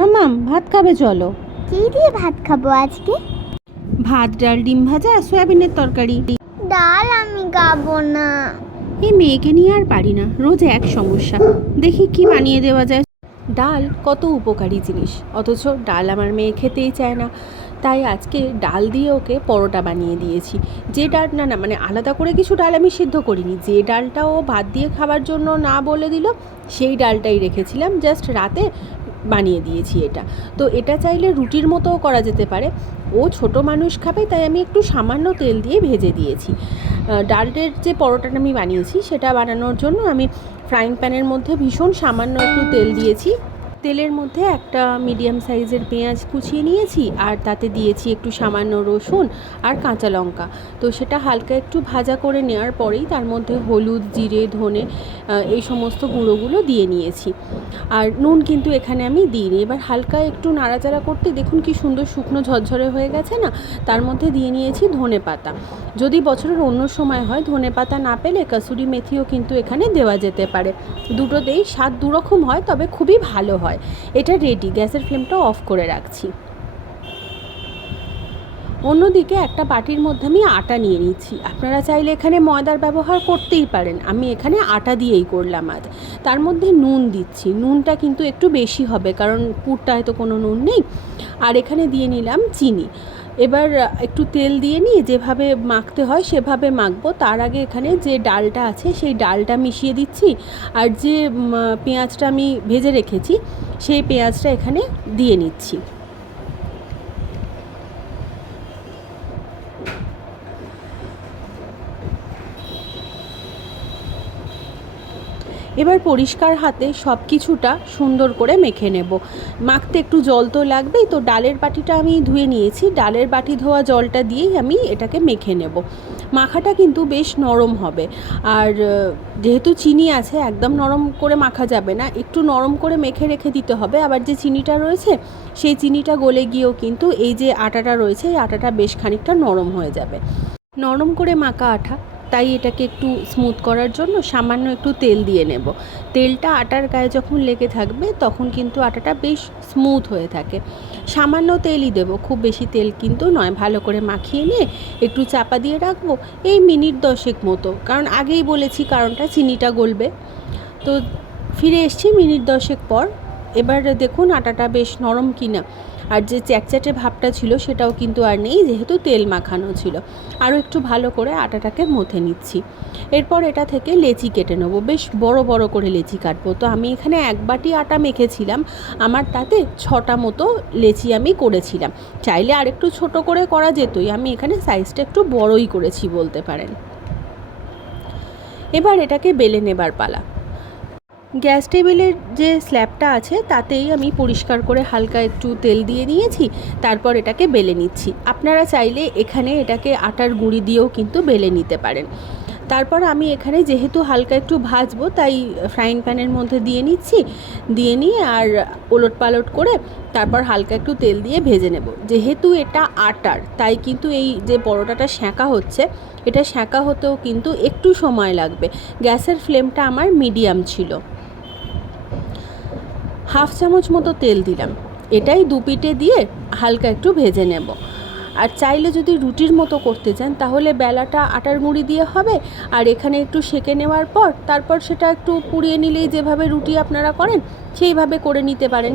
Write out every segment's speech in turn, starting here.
মামাম ভাত খাবে চলো। কি দিয়ে ভাত খাব আজকে? ভাত ডাল ডিম ভাজা সয়াবিনের তরকারি। ডাল আমি খাব না। এই মেয়েকে নিয়ে আর পারি না রোজ এক সমস্যা। দেখি কি বানিয়ে দেওয়া যায়। ডাল কত উপকারী জিনিস অথচ ডাল আমার মেয়ে খেতেই চায় না। তাই আজকে ডাল দিয়ে ওকে পরোটা বানিয়ে দিয়েছি। যে ডাল না না মানে আলাদা করে কিছু ডাল আমি সিদ্ধ করিনি। যে ডালটা ও ভাত দিয়ে খাবার জন্য না বলে দিল সেই ডালটাই রেখেছিলাম। জাস্ট রাতে বানিয়ে দিয়েছি এটা। তো এটা চাইলে রুটির মতোও করা যেতে পারে। ও ছোট মানুষ খাবে, তাই আমি একটু সামান্য তেল দিয়ে ভেজে দিয়েছি। ডালের যে পরোটাটা আমি বানিয়েছি, সেটা বানানোর জন্য আমি ফ্রাইং প্যানের মধ্যে ভীষণ সামান্য একটু তেল দিয়েছি। তেলের মধ্যে একটা মিডিয়াম সাইজের পেঁয়াজ কুচিয়ে নিয়েছি আর তাতে দিয়েছি একটু সামান্য রসুন আর কাঁচা লঙ্কা। তো সেটা হালকা একটু ভাজা করে নেওয়ার পরেই তার মধ্যে হলুদ, জিরে, ধনে এই সমস্ত গুঁড়োগুলো দিয়ে নিয়েছি। আর নুন কিন্তু এখানে আমি দিইনি। এবার হালকা একটু নাড়াচাড়া করতে দেখুন কি সুন্দর শুকনো ঝরঝরে হয়ে গেছে না? তার মধ্যে দিয়ে নিয়েছি ধনে পাতা। যদি বছরের অন্য সময় হয়, ধনে পাতা না পেলে কাসুরি মেথিও কিন্তু এখানে দেওয়া যেতে পারে। দুটোতেই স্বাদ দুরকম হয়, তবে খুবই ভালো হয়। এটা রেডি গ্যাসের ফ্লেমটা অফ করে রাখছি। অন্যদিকে একটা বাটির মধ্যে আমি আটা নিয়ে নিচ্ছি আপনারা চাইলে এখানে ময়দার ব্যবহার করতেই পারেন। আমি এখানে আটা দিয়েই করলাম আজ। তার মধ্যে নুন দিচ্ছি। নুনটা কিন্তু একটু বেশি হবে, কারণ পুরটায় তো কোনো নুন নেই। আর এখানে দিয়ে নিলাম চিনি। এবার একটু তেল দিয়ে নিয়ে যেভাবে মাখতে হয় সেভাবে মাখবো। তার আগে এখানে যে ডালটা আছে সেই ডালটা মিশিয়ে দিচ্ছি। আর যে পেঁয়াজটা আমি ভেজে রেখেছি, সেই পেঁয়াজটা এখানে দিয়ে নিচ্ছি। এবার পরিষ্কার হাতে সব কিছুটা সুন্দর করে মেখে নেব। মাখতে একটু জল তো লাগবেই, তো ডালের বাটিটা আমি ধুয়ে নিয়েছি। ডালের বাটি ধোয়া জলটা দিয়েই আমি এটাকে মেখে নেব। মাখাটা কিন্তু বেশ নরম হবে। আর যেহেতু চিনি আছে, একদম নরম করে মাখা যাবে না। একটু নরম করে মেখে রেখে দিতে হবে। আবার যে চিনিটা রয়েছে, সেই চিনিটা গলে গিয়েও কিন্তু এই যে আটাটা রয়েছে, এই আটাটা বেশ খানিকটা নরম হয়ে যাবে। নরম করে মাখা আঠা। তাই এটাকে একটু স্মুথ করার জন্য সামান্য একটু তেল দিয়ে নেব। তেলটা আটার গায়ে যখন লেগে থাকবে তখন কিন্তু আটাটা বেশ স্মুথ হয়ে থাকে। সামান্য তেলই দেবো, খুব বেশি তেল কিন্তু নয়। ভালো করে মাখিয়ে নিয়ে একটু চাপা দিয়ে রাখব এই মিনিট দশেক মতো। কারণ আগেই বলেছি কারণটা চিনিটা গলবে। তো ফিরে এসছি মিনিট দশেক পর। এবার দেখুন আটাটা বেশ নরম কিনা। আর যে চ্যাটচ্যাটে ভাবটা ছিল সেটাও কিন্তু আর নেই, যেহেতু তেল মাখানো ছিল। আরও একটু ভালো করে আটাটাকে মথে নিচ্ছি। এরপর এটা থেকে লেচি কেটে নেব। বেশ বড় বড় করে লেচি কাটবো। তো আমি এখানে এক বাটি আটা মেখেছিলাম। আমার তাতে ছটা মতো লেচি আমি করেছিলাম। চাইলে আর একটু ছোট করে করা যেতই। আমি এখানে সাইজটা একটু বড়ই করেছি বলতে পারেন। এবার এটাকে বেলে নেবার পালা। গ্যাস টেবিলের যে স্ল্যাবটা আছে, তাতেই আমি পরিষ্কার করে হালকা একটু তেল দিয়ে নিয়েছি, তারপর এটাকে বেলে নিচ্ছি। আপনারা চাইলে এখানে এটাকে আটার গুঁড়ি দিয়েও কিন্তু বেলে নিতে পারেন। তারপর আমি এখানে যেহেতু হালকা একটু ভাজবো, তাই ফ্রাইং প্যানের মধ্যে দিয়ে নিচ্ছি। দিয়ে নিয়ে আর ওলট পালট করে তারপর হালকা একটু তেল দিয়ে ভেজে নেব। যেহেতু এটা আটার, তাই কিন্তু এই যে পরোটাটা সেঁকা হচ্ছে, এটা সেঁকা হতেও কিন্তু একটু সময় লাগবে। গ্যাসের ফ্লেমটা আমার মিডিয়াম ছিল। হাফ চামচ মতো তেল দিলাম। এটাই দু পিঠে দিয়ে হালকা একটু ভেজে নেব। আর চাইলে যদি রুটির মতো করতে চান, তাহলে বেলাটা আটার মুড়ি দিয়ে হবে, আর এখানে একটু সেকে নেওয়ার পর, তারপর সেটা একটু পুড়িয়ে নিলেই যেভাবে রুটি আপনারা করেন, সেইভাবে করে নিতে পারেন।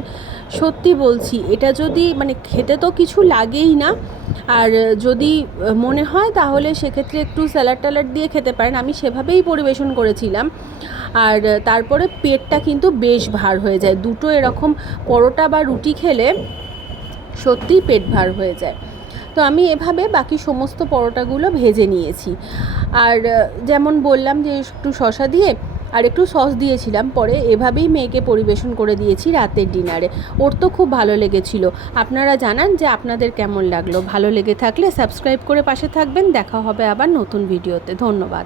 সত্যি বলছি, এটা যদি মানে খেতে তো কিছু লাগেই না, আর যদি মনে হয় তাহলে সেক্ষেত্রে একটু স্যালাড ট্যালাড দিয়ে খেতে পারেন। আমি সেভাবেই পরিবেশন করেছিলাম, আর তারপরে পেটটা কিন্তু বেশ ভার হয়ে যায়। দুটো এরকম পরোটা বা রুটি খেলে সত্যিই পেট ভার হয়ে যায়। তো আমি এভাবে বাকি সমস্ত পরোটাগুলো ভেজে নিয়েছি। আর যেমন বললাম যে একটু শশা দিয়ে আর একটু সস দিয়েছিলাম, পরে এভাবেই মেয়েকে পরিবেশন করে দিয়েছি রাতের ডিনারে। ওর তো খুব ভালো লেগেছিল। আপনারা জানান যে আপনাদের কেমন লাগল। ভালো লেগে থাকলে সাবস্ক্রাইব করে পাশে থাকবেন। দেখা হবে আবার নতুন ভিডিওতে। ধন্যবাদ